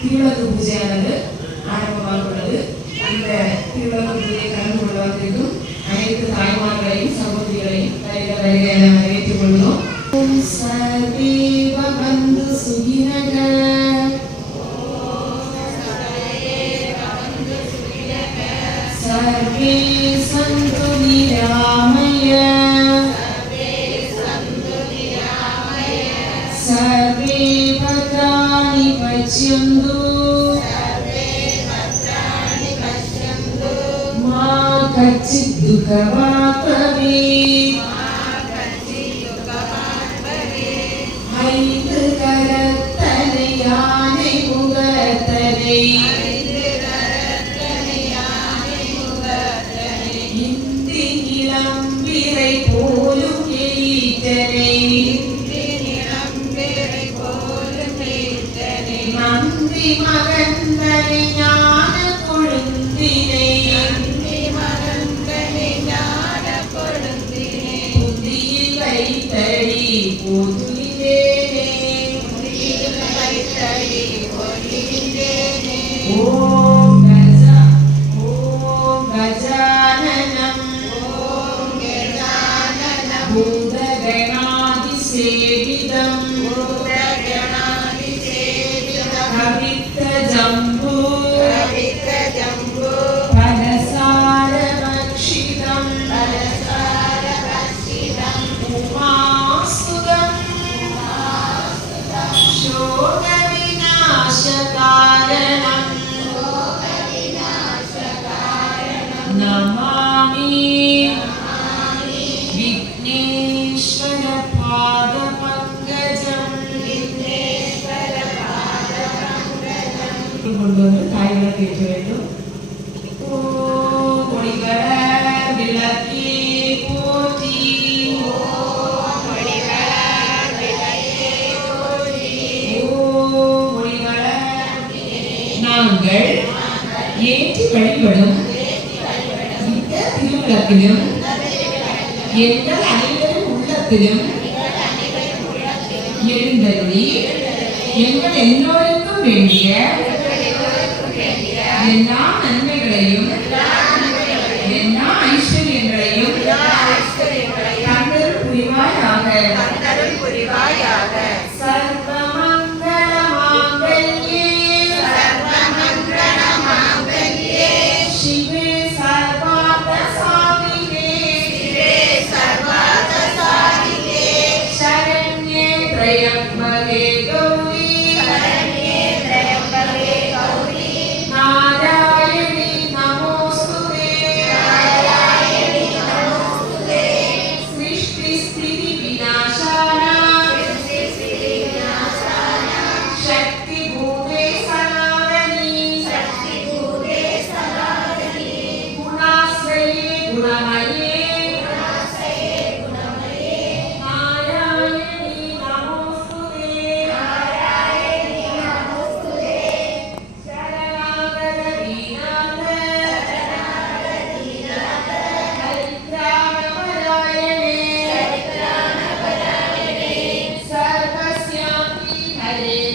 திருவிளக்கு பூஜையானது ஆரம்பமாக உள்ளது அந்த திருவிளக்கு பூஜையை கலந்து கொள்வதற்கும் அனைத்து தாய்மார்களையும் சகோதரிகளையும் வருக வருக என வரவேற்றுக் கொள்கிறோம். சர்வேவ பந்து சுகினகள் सर्वे सन्तु निरामय सर्वे भद्राणि पश्यन्तु मा कच्चित् दुःखवात् भवेत् ஐந்து கரத்தனை யானை முகத்தனை இந்தி இளம்பிரை போலும் எயிற்றனை ഗണാതിസേവിതം ഞാൻ കൊഴുന്തിനെ ഓം ഗജ ഓം ഗജാനനം. விநாசகாரணம் நமாமி விக்னேஸ்வர பாத பங்கஜம் கொண்டு வந்து தாய்களை கேட்க வேண்டும் ஓ மொழிகள விளக்கி ஏற்றி வழிபடும் இந்த திருவிளக்கிலும் எங்கள் அனைவரும் உள்ளத்திலும் எழுந்தருளி எங்கள் எல்லோருக்கும் வேண்டிய எல்லா நன்மைகளையும் Padre.